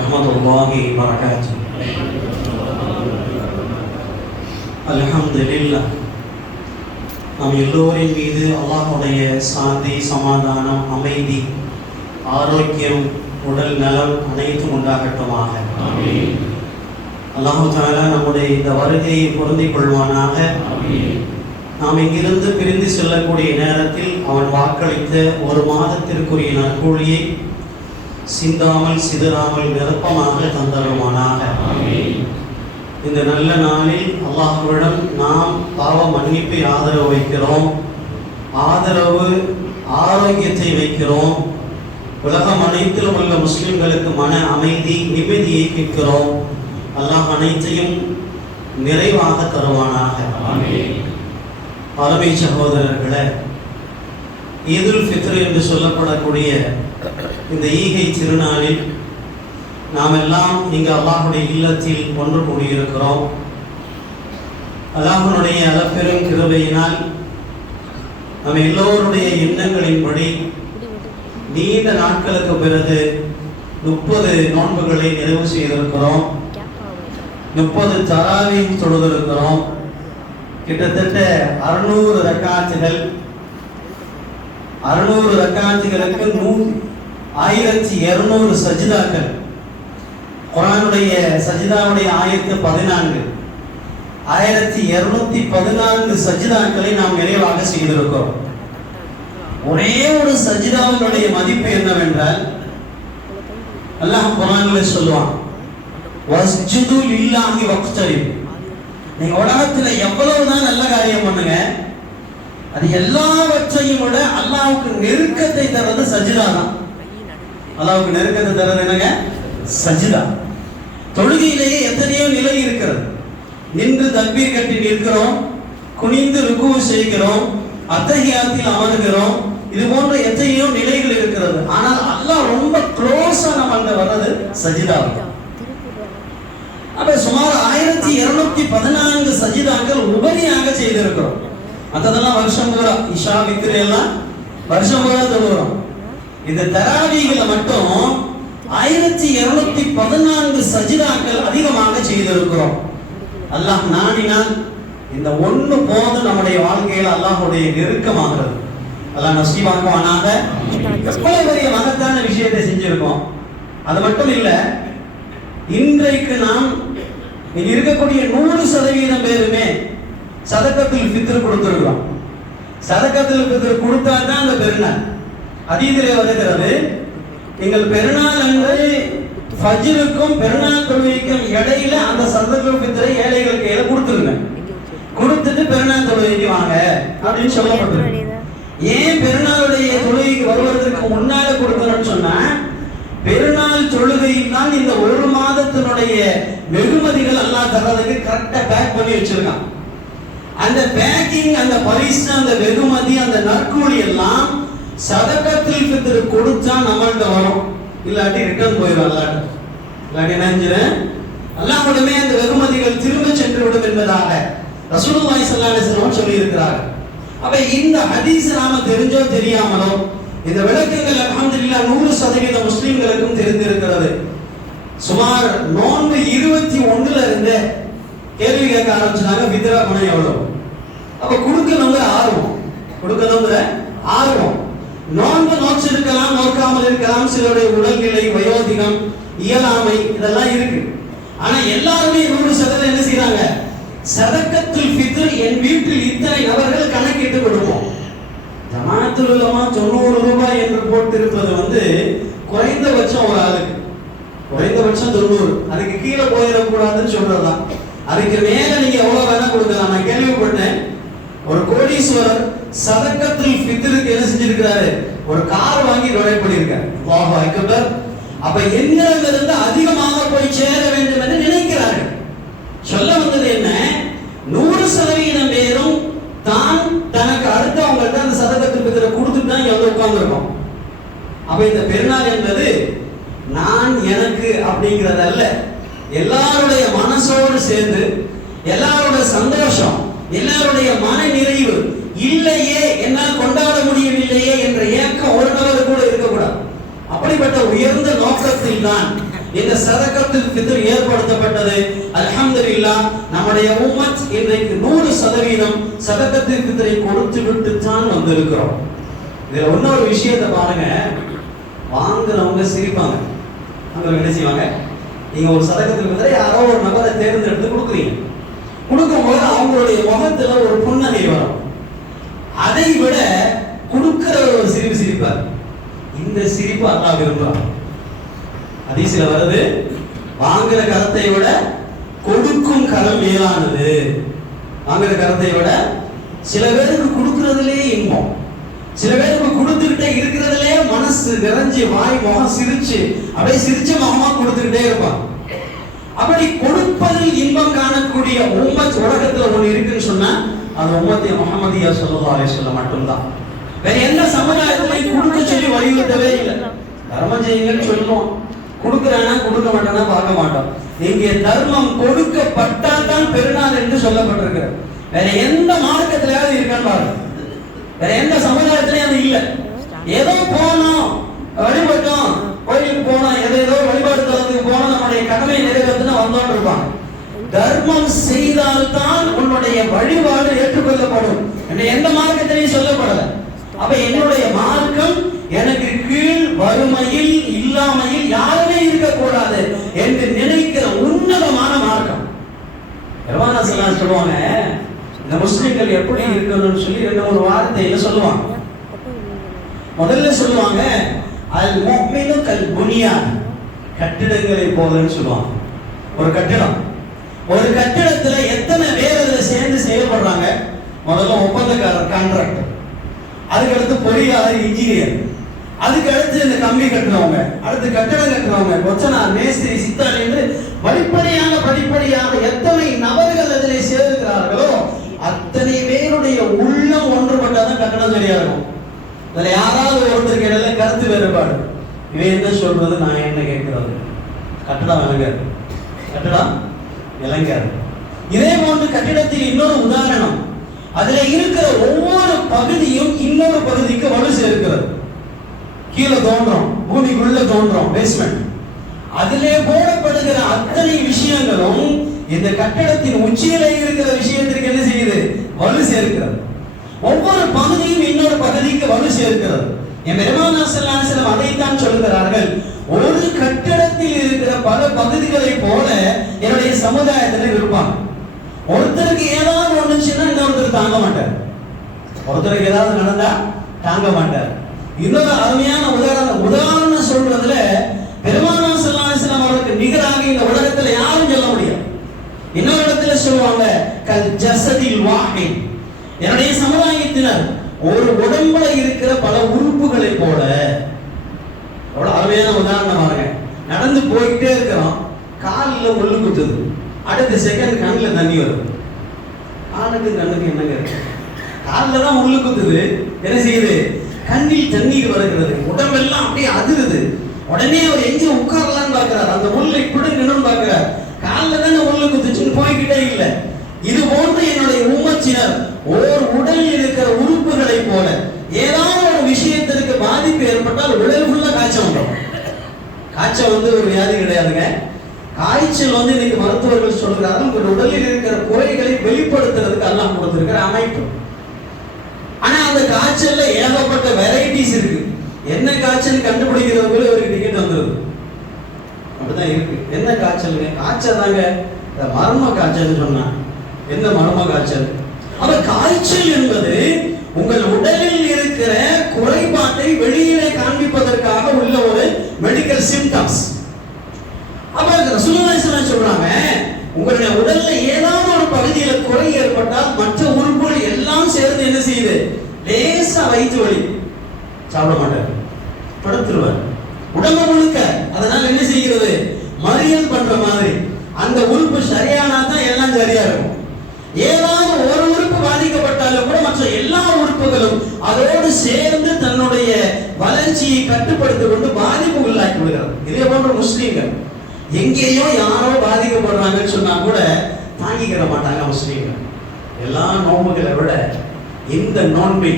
வரஹ்மத்துல்லாஹி வபரகாத்துஹு. அல்ஹம்துலில்லாஹ். நம் எல்லோரின் மீது அல்லாஹ்வுடைய சாந்தி, சமாதானம், அமைதி, ஆரோக்கியம், உடல் நலம் அனைத்தும் உண்டாகட்டுமாக. அல்லாஹ் தஆலா நம்முடைய இந்த வருகையை பொருந்திக் கொள்வானாக. நாம் இங்கிருந்து பிரிந்து செல்லக்கூடிய நேரத்தில் அவன் வாக்களித்த ஒரு மாதத்திற்குரிய நற்கூலியை சிந்தாமல் சிதறாமல் நிரப்பமாக தந்தருமானாக. இந்த நல்ல நாளில் அல்லாஹ்விடம் நாம் பாவ மன்னிப்பை ஆதரவு வைக்கிறோம், ஆரோக்கியத்தை வைக்கிறோம். உலகம் அனைத்திலும் உள்ள முஸ்லிம்களுக்கு மன அமைதி, நிம்மதியை கேட்கிறோம். அல்லாஹ் அனைத்தையும் நிறைவாக தருவானாக. அருமை சகோதரர்களே, ஈதுல் ஃபித்ர் என்று சொல்லப்படக்கூடிய இந்த ஈகை திருநாளில் நாம் எல்லாம் இங்கு அல்லாஹுடைய இல்லத்தில் ஒன்று கூடியிருக்கிறோம். அல்லாஹ்வுடைய அளப்பெரும் கிருபையினால் நம்ம எல்லோருடைய எண்ணங்களின்படி நீண்ட நாட்களுக்கு பிறகு 30 நோன்புகளை நிறைவு செய்திருக்கிறோம். 30 தராவீஹ் தொழுதிருக்கிறோம். கிட்டத்தட்ட 600 ரக்காத்துகள், 600 ரக்காத்துகளுக்கு 1200 சஜிதாக்கள். குர்ஆனுடைய சஜிதாவுடைய ஆயத்து 14, 1214 சஜிதாக்களை நாம் நிறைவாக செய்திருக்கிறோம். ஒரே ஒரு சஜிதாவினுடைய மதிப்பு என்னவென்றால், அல்லாஹ் குர்ஆனிலே சொல்லுவான், வஸ்ஜுது லில்லாஹி வக்தரிப். நீங்க உலகத்துல எவ்வளவுதான் நல்ல காரியம் பண்ணுங்க, அது எல்லாவற்றையும் விட அல்லாஹ்வுக்கு நெருக்கத்தை தர்றது சஜிதா தான். அல்லாஹ்வுக்கு நெருக்கத்தை தர்றது என்னங்க? சஜிதா. தொழுகையிலேயே எத்தனையோ நிலை இருக்கிறது. நின்று தக்பீர் கட்டி நிற்கிறோம், குனிந்து ருக்கு செய்கிறோம், அத்தஹியாத்தில் அமர்கிறோம். இது போன்ற எத்தனையோ நிலைகள் இருக்கிறது. ஆனால் அல்லாஹ் ரொம்ப க்ளோஸா நம்மள்ட்ட வர்றது சஜிதா. அப்ப சுமார் 1214 சஜிதாக்கள் உபரியாக செய்திருக்கிறோம். மற்றதெல்லாம் வருஷம் பூரா, இஷா வித்ர் எல்லாம் வருஷம் பூரா தொழுகிறோம். இந்த தராவீஹ்ல மட்டும் 1214 சஜிதாக்கள் அதிகமாக செய்திருக்கிறோம். அல்லாஹ் நாடினால் இந்த ஒண்ணு போது நம்முடைய வாழ்க்கையில அல்லாஹ்வுடைய நெருக்கமாகிறது. அல்லாஹ் நசீபாக்குவானாக. எவ்வளவு பெரிய மகத்தான விஷயத்தை செஞ்சிருக்கோம். அது மட்டும் இல்ல, இன்றைக்கு நாம் இங்க இருக்கக்கூடிய 100% பேருமே சதக்கத்துல் ஃபித்ர் கொடுத்திருக்கிறோம். சதக்கத்துல் ஃபித்ர் கொடுத்தா தான் அந்த பெருநாள். ஹதீஸிலே வருகிறது, நீங்கள் பெருநாள் அன்று ஃபஜ்ருக்கும் பெருநாள் தொழுகைக்கும் இடையில அந்த சதக்கத்துல் ஃபித்ரை ஏழைகளுக்கு கையில கொடுத்துருங்க. கொடுத்துட்டு பெருநாள் தொழுகைக்கு வாங்க அப்படின்னு சொல்லப்பட்டிருக்கு. ஏன் பெருநாளுடைய தொழுகைக்கு வருவதற்கு முன்னால கொடுக்கணும்னு சொன்னா, பெருநாள் தொழுகையில் தான் இந்த ஒரு மாதத்தினுடைய வெகுமதிகள் அல்லாஹ் தர்றதுக்கு கரெக்டா பேக் பண்ணி வச்சிருக்கான். அந்த பேக்கிங், அந்த பரிசு, அந்த வெகுமதி, அந்த நற்கூலி எல்லாம் சதக்கத்துல் ஃபித்ர் கொடுத்தா நம்மள்ட்ட வரும். இல்லாட்டி ரிட்டர்ன் போயிடும். இல்லாட்டி நினைஞ்சிடும். அல்லாஹ்வுடமே அந்த வெகுமதிகள் திரும்ப சென்று விடும் என்பதாக ரசூலுல்லாஹி ஸல்லல்லாஹு அலைஹி வஸல்லம் சொல்லி இருக்கிறார்கள். அப்ப இந்த ஹதீஸ் நாம தெரிஞ்சோ தெரியாமலோ இந்த விளக்கங்கள் அல்ஹம்துலில்லாஹ் 100% முஸ்லிம்களுக்கும் தெரிந்திருக்கிறது. சுமார் நோன்பு 21ல இருந்து கேள்வி கேட்க ஆரம்பிச்சாங்க, ஃபித்ரா பணம் எவ்வளவு? அப்ப கொடுக்கணுங்கிற ஆர்வம். நோன்பு நோச்சிருக்கலாம், நோக்காமல் இருக்கலாம். சிலருடைய உடல்நிலை, வயோதிகம், இயலாமை இதெல்லாம் இருக்கு. ஆனா எல்லாருமே 100% என்ன செய்யறாங்க? சதக்கத்துல் ஃபித்ர் என் வீட்டில் இத்தனை நபர்கள் கணக்கிட்டு கொடுப்போம். ஜமாஅத்துல் உலமா 90 ரூபாய் என்று போட்டிருப்பது குறைந்தபட்சம் ஒரு ஆளுக்கு குறைந்தபட்சம் 90. அதுக்கு கீழே போயிடக்கூடாதுன்னு சொல்றதுதான். அதுக்கு மேல நீங்க எவ்வளவு வேணா கொடுக்கலாம். நான் கேள்விப்பட்டேன், ஒரு கோடீஸ்வரர் சதக்கத்துல் ஃபித்ருக்கு என்ன செஞ்சிருக்கிறாரு? ஒரு கார் வாங்கி டொனேட் பண்ணிருக்காரு. அல்லாஹு அக்பர். அப்ப எங்கிருந்து அதிகமாக போய் சேர வேண்டும் என்று நினைக்கிறார்கள். சொல்ல வந்தது என்ன? 100% பேரும் தான் தனக்கு அடுத்தவங்கள்ட்ட அந்த சதக்கத்துல் ஃபித்ரை கொடுத்துட்டு தான் இங்க உட்கார்ந்துருக்கோம். அப்ப இந்த பெருநாள் என்பது நான் எனக்கு அப்படிங்கிறது அல்ல. எல்லாருடைய மனசோடு சேர்ந்து, எல்லாருடைய சந்தோஷம், எல்லாருடைய மன நிறைவு. இல்லையே, என்னால் கொண்டாட முடியவில்லையே என்ற ஏக்கம் ஒரு நபர் கூட இருக்கக்கூடாது. அப்படிப்பட்ட உயர்ந்த நோக்கத்தில் தான் இந்த சதகத்துல் ஃபித்ர் ஏற்படுத்தப்பட்டது. அல்ஹம்துலில்லாஹ், நம்முடைய உம்மத் இன்றைக்கு 100% சதகத்துல் ஃபித்ரை கொடுத்து விட்டு தான் வந்திருக்கிறோம். இதுல இன்னொரு விஷயத்தை பாருங்க, வாங்குறவங்க சிரிப்பாங்க. அவங்க என்ன செய்வாங்க, நீங்க ஒரு சதகத்துல் ஃபித்ரை யாரோ ஒரு நபரை தேர்ந்தெடுத்து கொடுக்குறீங்க, கொடுக்கும்போது அவங்களுடைய முகத்துல ஒரு புன்னகை வரும். அதை விட கொடுக்கிறவர் ஒரு சிரிப்பு சிரிப்பார். இந்த சிரிப்பு அல்லாஹ் விரும்புறான். ஹதீஸ்ல வருது, வாங்குற கரத்தை விட கொடுக்கும் கரம் மேலானது. வாங்குற கரத்தை விட சில பேருக்கு கொடுக்கிறதுலே இன்பம், சில பேருக்கு கொடுத்துக்கிட்டே இருக்கிறதுலே மனசு நிறைஞ்சு வாய் முகம் சிரிச்சு அப்படியே சிரிச்ச முகமா கொடுத்துக்கிட்டே இருப்பான். அப்படி கொடுப்பதில் இன்பம் காணக்கூடிய உம்மத் உலகத்துல ஒண்ணு இருக்குன்னு சொன்னா அது உம்மத்தி முஹம்மதியா ஸல்லல்லாஹு அலைஹி வஸல்லம் மட்டும்தான். வேற எந்த சமுதாயத்திலையும் கொடுக்க சொல்லி வலியுறுத்தவே இல்லை. தர்மம் செய்யுங்கன்னு சொல்லுவோம், கொடுக்கிறானா கொடுக்க மாட்டானா பார்க்க மாட்டோம். இங்கே தர்மம் கொடுக்கப்பட்டால் தான் பெருநாள் என்று சொல்லப்பட்டிருக்கிறது. வேற எந்த மார்க்கத்திலாவது இருக்கான்னு பாருங்க, வேற எந்த சமுதாயத்திலையும் அது இல்லை. ஏதோ போனோம் வழிபட்டோம், கோயிலுக்கு போனோம், ஏதோ வழிபாடு தலத்துக்கு போனோம், நம்முடைய கடமை நிறைவேற்றினா வந்தோன்னு இருப்பாங்க. தர்மம் செய்தால்தான் உன்னுடைய வழிபாடு ஏற்றுக்கொள்ளப்படும் என்று எந்த மார்க்கத்திலையும் சொல்லப்படல. அப்ப என்னுடைய மார்க்கம் எனக்கு கீழ் வறுமையில் இல்லாமையில் யாருமே இருக்கக்கூடாது என்று நினைக்கிற உன்னதமான மார்க்கம். பெருமானா ஸல்லல்லாஹு சொல்லுவாங்க, இந்த முஸ்லிம்கள் எப்படி இருக்கணும்னு சொல்லி 2-3 வார்த்தையில சொல்லுவாங்க. முதல்ல சொல்லுவாங்க, அல் முஃமினு கல் புனியான், கட்டிடங்களை போலன்னு சொல்லுவாங்க. ஒரு கட்டிடம், ஒரு கட்டிடத்துல எத்தனை பேர் அதுல சேர்ந்து செயல்படுறாங்க? முதல்ல ஒப்பந்தக்காரர் கான்ட்ராக்டர், அதுக்கு அடுத்து பொறியாளர் இன்ஜினியர், அதுக்கு அடுத்து இந்த கம்பி கட்டுறவங்க, அடுத்து கட்டடம் கட்டுறவங்க, கொச்சனார், மேஸ்திரி, சித்தாள் என்று படிப்படியாக எத்தனை நபர்கள் அதிலே சேர்க்கிறார்களோ அத்தனை பேருடைய உள்ளம் ஒன்றுபட்டாதான் கட்டடம் சரியா இருக்கும். அதுல யாராவது ஒருத்தருக்கு இடையில கருத்து வேறுபாடு, இவன் என்ன சொல்றது நான் என்ன கேட்கிறது, கட்டடம் விளங்காது, கட்டடம் விளங்காது. இதே போன்று கட்டிடத்தில் இன்னொரு உதாரணம், அதுல இருக்கிற ஒவ்வொரு பகுதியும் இன்னொரு பகுதிக்கு வலு சேர்க்கிறது. கீழே தோன்றும், பூமிக்குள்ள தோன்றும், பேஸ்மெண்ட், அதிலே போடப்படுகிற அத்தனை விஷயங்களும் இந்த கட்டடத்தின் உச்சியில இருக்கிற விஷயத்திற்கு என்ன செய்யுது? வலு சேர்க்கிறது. ஒவ்வொரு பகுதியும் இன்னொரு பகுதிக்கு வலு சேர்க்கிறது. என் பெருமானா ஸல்லல்லாஹு அலைஹி வஸல்லம் அதைத்தான் சொல்கிறார்கள், ஒரு கட்டடத்தில் இருக்கிற பல பகுதிகளை போல என்னுடைய சமுதாயத்தில் இருப்பாங்க. ஒருத்தருக்கு ஏதாவது ஒண்ணுச்சுன்னா இன்னொருத்தர் தாங்க மாட்டார், ஒருத்தருக்கு ஏதாவது நடந்தா தாங்க மாட்டார். இன்னொரு அருமையான உதாரணம் சொல்றதுல பெருமானா ஸல்லல்லாஹு அலைஹி வஸல்லம் அவருக்கு நிகராக இந்த உலகத்துல யாரும் சொல்ல முடியாது. இன்னொரு இடத்துல சொல்லுவாங்க, கல் ஜஸதில் வாஹித், என்னுடைய சமுதாயத்தினர் ஒரு உடம்புல இருக்கிற பல உறுப்புகளை போல. எவ்வளவு அருமையான உதாரணம் பாருங்க. நடந்து போயிட்டே இருக்கிறோம், காலில் முள்ளு குத்துது, அடுத்த செகண்ட் கண்ணில் தண்ணி வருது. ஆளுக்கு கண்ணுக்கு என்னங்க இருக்கு? காலில் தான் முள்ளு குத்துது, என்ன செய்யுது? கண்ணில் தண்ணீர் வருகிறது, உடம்பெல்லாம் அப்படியே அதிருது. உடனே அவர் எங்க உட்காரலான்னு பார்க்கிறார், அந்த முள்ளை பிடுங்கணும்னு பார்க்கிறார். காலில் தானே முள்ளு குத்துச்சுன்னு போய்கிட்டே இல்லை. இது போன்று என்னுடைய உம்மத்தினர் ஓர் உடலில் இருக்கிற உறுப்புகளை போல ஏதாவது ஒரு விஷயத்திற்கு பாதிப்பு ஏற்பட்டால் உடல் ஃபுல்லா காய்ச்சல் வந்துடும். காய்ச்சல் ஒரு வியாதி கிடையாதுங்க. காய்ச்சல் இன்னைக்கு மருத்துவர்கள் சொல்கிறார்கள், உங்கள் உடலில் இருக்கிற குறைகளை வெளிப்படுத்துறதுக்கு அல்லாஹ் கொடுத்திருக்கிற அமைப்பு. ஆனா அந்த காய்ச்சல்ல ஏகப்பட்ட வெரைட்டிஸ் இருக்கு. என்ன காய்ச்சல் கண்டுபிடிக்கிறவங்களும் இவருக்கு டிக்கெட் வந்துருது. அப்படிதான் இருக்கு. என்ன காய்ச்சல்? காய்ச்சல் தாங்க, மர்ம காய்ச்சல் சொன்னா என்ன மர்ம காய்ச்சல்? அப்ப காய்ச்சல் என்பது உங்கள் உடலில் இருக்கிற குறைபாட்டை வெளியிலே காண்பிப்பதற்காக உள்ள ஒரு மெடிக்கல் சிம்டம்ஸ். அப்ப ரசூலுல்லாஹி ஸல்லல்லாஹு அலைஹி வஸல்லம் சொல்றாங்க, உங்களுடைய உடல்ல ஏதாவது ஒரு பகுதியில குறை ஏற்பட்டால் மற்ற உறுப்புகள் எல்லாம் சேர்ந்து என்ன செய்யுது? லேசா வயிற்று வலி, சாப்பிட மாட்டார், படுத்துருவார், உடம்பு முழுக்க. அதனால என்ன செய்கிறது? மறியல் பண்ற மாதிரி அந்த உறுப்பு சரியானா தான் எல்லாம் சரியா இருக்கும். ஏதாவது ஒரு உறுப்பு பாதிக்கப்பட்டாலும் கூட மற்ற எல்லா உறுப்புகளும் அதோடு சேர்ந்து தன்னுடைய வளர்ச்சியை கட்டுப்படுத்திக் கொண்டு பாதிப்பு உள்ளாக்கி விடுகிறது. இதே போன்ற முஸ்லீம்கள் எங்கேயோ யாரோ பாதிக்கப்படுறாங்கன்னு சொன்னா கூட தாங்கிக்கிற மாட்டாங்க முஸ்லீம்கள். எல்லா நோம்புகளை விட இந்த நோன்பை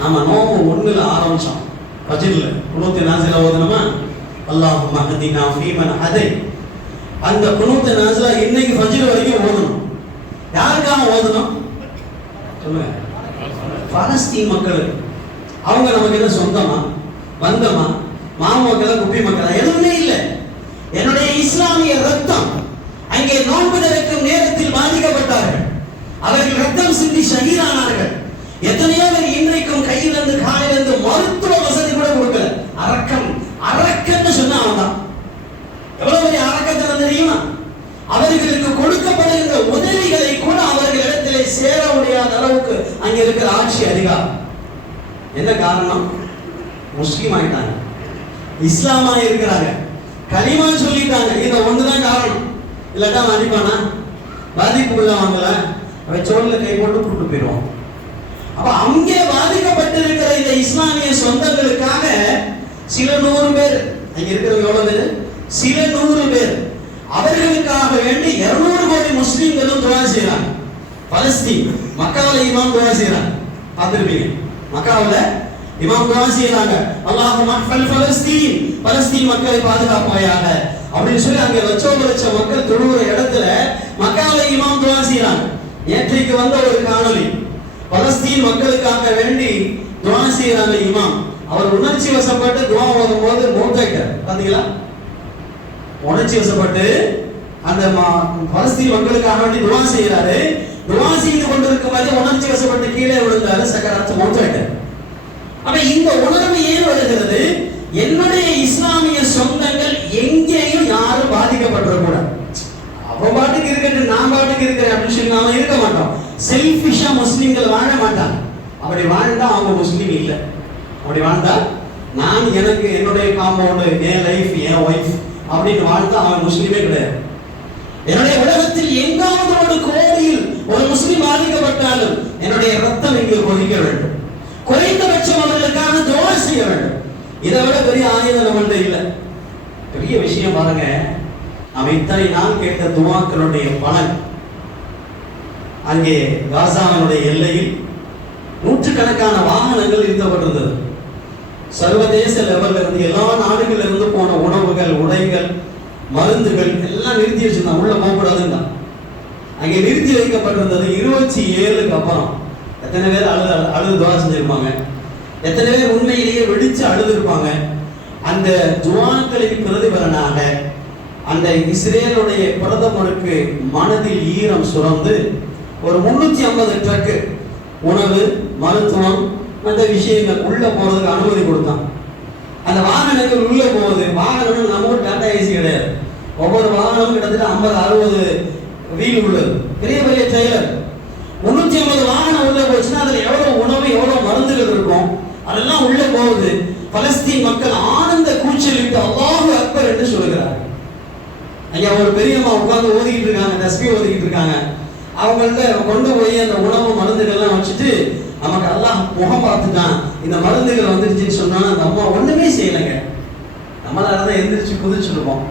நாம நோம்பு 1ல ஆரம்பிச்சோம், பஜ்ர்ல 94 ஓதுனோமா, அல்லாஹும்ம ஹதினா ஃபீமன் ஹதை. அந்த குனூத் நாஸிலா இன்னைக்கு ஃபஜ்ர் வரைக்கும் ஓதணும். யாருக்காக ஓதணும் சொல்லுங்க? பாலஸ்தீன் மக்களுக்கு. அவங்க நமக்கு என்ன சொந்தமா, வந்தமா, மாமக்களா, குப்பி மக்களா? எதுவுமே இல்லை. என்னுடைய இஸ்லாமிய ரத்தம் அங்கே நோன்பு திறக்கும் நேரத்தில் பாதிக்கப்பட்டார்கள். அவர்கள் ரத்தம் சிந்தி ஷஹீதானார்கள். எத்தனையோ பேர் இன்றைக்கும் கையிலிருந்து காலிலிருந்து மருத்துவ வசதி கூட கொடுக்கல. அரக்கம் அரக்கன்னு சொன்னா அவன்தான். எவ்வளவு பெரிய அரக்கத்தனம் தெரியுமா? அவர்களுக்கு கொடுக்கப்படுகின்ற உதவிகளை கூட அவர்களிடத்திலே சேர முடியாத அளவுக்கு அங்க இருக்கிற ஆட்சி அதிகாரம். என்ன காரணம்? முஸ்லீம் ஆயிட்டாங்க, இஸ்லாமா இருக்கிறாங்க, கலிமா சொல்லிட்டாங்க. இத ஒண்ணுதான் காரணம். இல்லாட்டா அடிப்பானா? பாதிப்பு உள்ளவங்கள அவன் சோழல கை போட்டு கூட்டு போயிடுவான். அப்ப அங்கே பாதிக்கப்பட்டிருக்கிற இந்த இஸ்லாமிய சொந்தங்களுக்காக சில 100 பேர், அங்க இருக்கிறவங்க எவ்வளவு பேர்? சில 100 பேர், அவர்களுக்காக வேண்டி 200 கோடி முஸ்லிம்களும் துஆ செய்றாங்க. பலஸ்தீன் மக்காவுல இமாம் துஆ செய்றாங்க. பார்த்திருப்பீங்க, மக்காவுல இமாம் துஆ செய்றாங்க. அல்லாஹும்ம ஹஃபல் பலஸ்தீன், பலஸ்தீன் மக்களை பாதுகாப்பாயாக அப்படின்னு சொல்லி அங்க லட்ச மக்கள் தொழுகிற இடத்துல மக்காவுல இமாம் துஆ செய்றாங்க. நேற்றைக்கு வந்த ஒரு காணொளி, பலஸ்தீன் மக்களுக்காக வேண்டி துஆ செய்றாங்க இமாம். அவர் உணர்ச்சி வசப்பட்டு துஆ ஓதும்போது மூத்தாயிட்டார். பாத்தீங்களா? உணர்ச்சி வசப்பட்டு அந்த பலஸ்தீன் மக்களுக்காக வேண்டி துஆ செய்றாரு. துஆ செய்து கொண்டிருக்கும் போது உணர்ச்சி வசப்பட்டு கீழே விழுந்தாரு, சக்கராத்து மூத்தாயிட்டார். அப்ப இந்த உணர்வு ஏன் வருகிறது? என்னுடைய இஸ்லாமிய சொந்தங்கள் எங்கேயும் யாரும் பாதிக்கப்படக்கூடாது. அவன் பாட்டுக்கு இருக்கட்டும், நான் பாட்டுக்கு இருக்கிறேன் அப்படின்னு சொல்லி நாம இருக்க மாட்டோம். செல்ஃபிஷா முஸ்லிம்கள் வாழ மாட்டாங்க. அப்படி வாழ்ந்தா அவங்க முஸ்லீம் இல்லை. அப்படி வாழ்ந்தா நான் எனக்கு என்னுடைய காம்பவுண்டு, என் லைஃப், என் ஒய்ஃப் அப்படின்னு வாழ்ந்தா அவன் முஸ்லீமே கிடையாது. என்னுடைய உலகத்தில் எங்காவது ஒரு கோடியில் ஒரு முஸ்லீம் பாதிக்கப்பட்டாலும் என்னுடைய ரத்தம் இங்கே கொதிக்க வேண்டும். குறைந்தபட்சம் அவர்களுக்காக துஆ செய்ய வேண்டும். இதை விட பெரிய ஆயுதம் நம்மள்ட்ட இல்லை. பெரிய விஷயம் பாருங்க, நாம் இத்தனை நாள் கேட்ட துஆக்களுடைய பலன். அங்கே காசாவினுடைய எல்லையில் நூற்றுக்கணக்கான வாகனங்கள் நிறுத்தப்பட்டிருந்தது. சர்வதேச லெவல்ல இருந்து எல்லா நாடுகள்ல இருந்து போன உணவுகள், உடைகள், மருந்துகள் எல்லாம் நிறுத்தி வச்சிருந்தாங்க. உள்ள போகக்கூடாதுன்னு அங்கே நிறுத்தி வைக்கப்பட்டிருந்தது. 27க்கு அப்புறம் எத்தனை பேர் அழுது துஆ செஞ்சிருப்பாங்க? எத்தனை பேர் உண்மையிலேயே வெடிச்சு அழுது இருப்பாங்க? அந்த துஆக்களின் பிரதிபலனாக அந்த இஸ்ரேலுடைய பிரதமருக்கு மனதில் ஈரம் சுரந்து ஒரு 350 ட்ரக்கு உணவு, மருத்துவம், அந்த விஷயங்கள் உள்ள போறதுக்கு அனுமதி கொடுத்தான். அந்த வாகனங்கள் உள்ள போகுது. வாகனம் நம்ம டாடா ஏசி கிடையாது. ஒவ்வொரு வாகனமும் கிட்டத்தட்ட 50-60 வீல் உள்ளது. பெரிய பெரிய ட்ரெய்லர். 350 வாகனம் உள்ள போச்சுன்னா அதுல எவ்வளவு உணவு, எவ்வளவு மருந்துகள் இருக்கும், அதெல்லாம் உள்ள போகுது. பலஸ்தீன் மக்கள் ஆனந்த கூச்சலிட்டு அல்லாஹு அக்பர் என்று சொல்லுகிறார். ஐயா ஒரு பெரியம்மா உட்கார்ந்து ஓதிக்கிட்டு இருக்காங்க, தஸ்பீஹ் ஓதிக்கிட்டு இருக்காங்க. அவங்கள்ட்ட கொண்டு போய் அந்த உணவு மருந்துகள்லாம் வச்சுட்டு, நமக்கு அல்லாஹ் முகம் பார்த்துட்டான், இந்த மருந்துகள் வந்துருச்சுன்னு சொன்னா அந்த அம்மா ஒண்ணுமே செய்யலைங்க. நம்மளால தான் எந்திரிச்சு குதிச்சுருப்போம்.